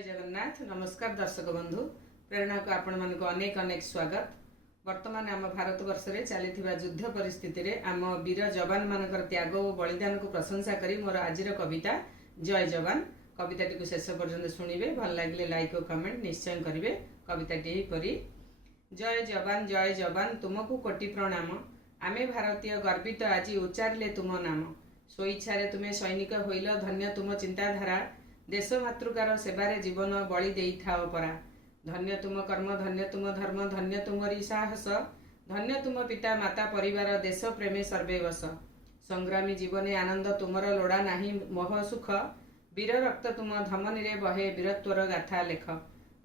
जय जगन्नाथ। नमस्कार दर्शक बंधु, प्रेरणा को आपण मानक अनेक अनेक स्वागत। वर्तमान आम भारत वर्ष रे चली युद्ध परिस्थिति रे आम वीर जवान मानकर त्याग और बलिदान को प्रशंसा करी मोर आजिर कविता जय जवान कविताटी को शेष पर्यंत शुणिबे। भल लगे लाइक और कमेंट निश्चय करेंगे। कविताटी परी जय जवान तुमको कोटि प्रणाम। आमे भारतीय गर्वित आज उच्चारिले तुम नाम। स्वेच्छारे तुमे सैनिक होइल धन्य तुम चिंताधारा। देश मातृकार सेवारे जीवन बलि देई थाओ परा। धन्य तुम कर्म धन्य तुम धर्म धन्य तुमरी साहस। धन्य तुम पिता माता परिवार देश प्रेमे सर्वे वश। संग्रामी जीवने आनंद तुमर लोड़ा नाही मोह सुख। वीर रक्त तुम धमनी रे बहे वीरत्वर गाथा लेख।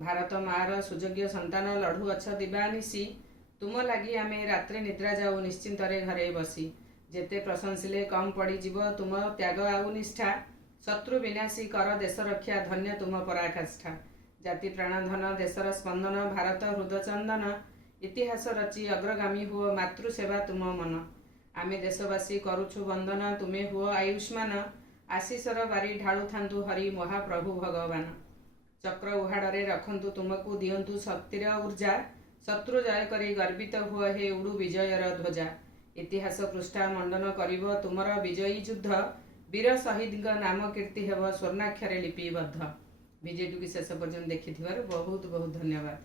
भारत मार सुयोग्य संतान लढ़ु अछ दिवानिशी। तुम लगी आमे रात्रि निद्रा जाऊ निश्चिंतरे घरे बसी। जेते प्रशंसिले कम पड़ी जीव तुम त्याग आउ निष्ठा। शत्रु विनाशी कर देश रक्षा धन्य तुम पराकाष्ठा। जाति प्राणधन देशर स्पंदन भारत हृदचंदन। इतिहास रची अग्रगामी हुओ मातृसेवा तुम मन। आमे देशवासी करुछु वंदन तुमे हुओ आयुष्मान। आशीषर बारी ढाळु थांतु हरि महाप्रभु भगवान। चक्र उहाड़े रखंतु तुमको दियंतु शक्तिर ऊर्जा। शत्रु जय करी गर्वित हुओ हे उड़ु विजयर ध्वजा। इतिहास पृष्ठा मंडन करिब तुमर विजयी युद्ध। वीर शहीद नाम कीर्ति हेब स्वर्णाक्षरे लिपिबद्ध। भिडियोटी शेष पर्यंत देखि बहुत बहुत धन्यवाद।